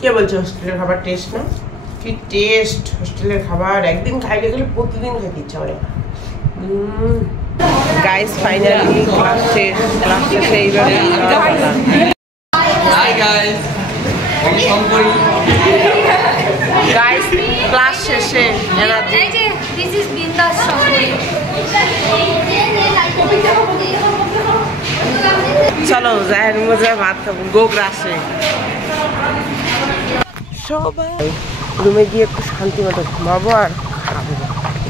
কে বলছে হোস্টেলের খাবার টেস্ট না? কি টেস্ট হোস্টেলের খাবার! একদিন খাইলে গেলে প্রতিদিন খেতে ইচ্ছা করে। গাইস ফাইনালি ক্লাস শেষে এইভাবে গাইস ক্লাস শেষে চলো জাহের মজা ভাত খাবো গোগ্রাসে। সবাই রুমে গিয়ে একটু শান্তি মতো ঘুমাবো আর খাবো।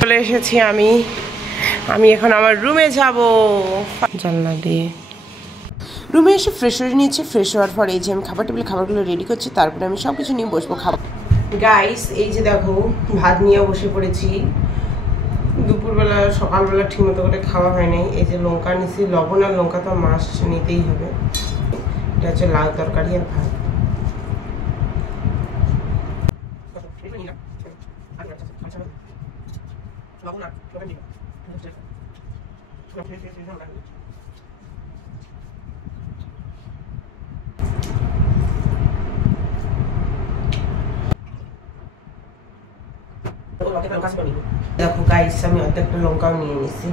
চলে এসেছি আমি এখন আমার রুমে যাব জানলা দিয়ে। রুমে এসে ফ্রেশ হয়ে নিয়েছি। ফ্রেশ হওয়ার পর এই যে আমি খাবার টেবিলে খাবারগুলো রেডি করছি, তারপরে আমি সব কিছু নিয়ে বসবো খাবো। গাইস এই যে দেখো ভাত নিয়ে বসে পড়েছি। দুপুরবেলা সকালবেলা ঠিক মতো করে খাওয়া হয় নাই। এই যে লঙ্কা নিছি, লবণ আর লঙ্কা তো মাছ নিতেই হবে। এটা হচ্ছে লাউ তরকারি আর ভাত। দেখো গাইস আমি অর্ধেকটা লঙ্কাও নিয়ে নিছি।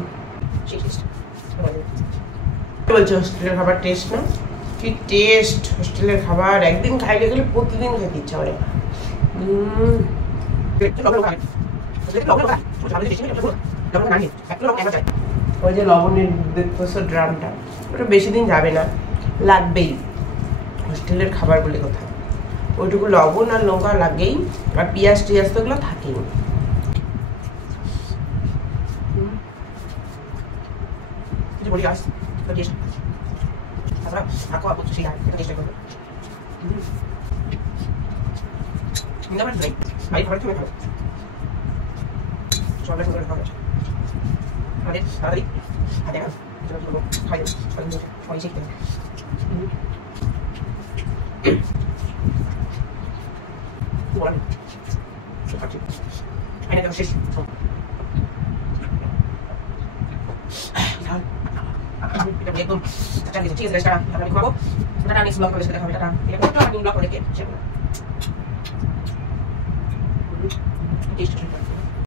বলছে হোস্টেলের খাবার টেস্ট না? কি টেস্ট হোস্টেলের খাবার! একদিন খাইলে গেলে প্রতিদিন খেতে ইচ্ছা করে। ওই যে লবণের দেখতেছো ড্রামটা, ওটা বেশি দিন যাবে না, লাগবেই। হোস্টেলের খাবার বলে কথা, ওইটুকু লবণ আর লঙ্কা লাগেই, আর পেঁয়াজ টিয়াজ তো ওগুলো থাকেই। একদম ঠিক আছে গাইস, আমি খাবো। টাটা, নেক্সট ব্লগ করে দেখা হবে। টাটা। এটা একটা ব্লগ করে রেখে শেয়ার করব। টেস্ট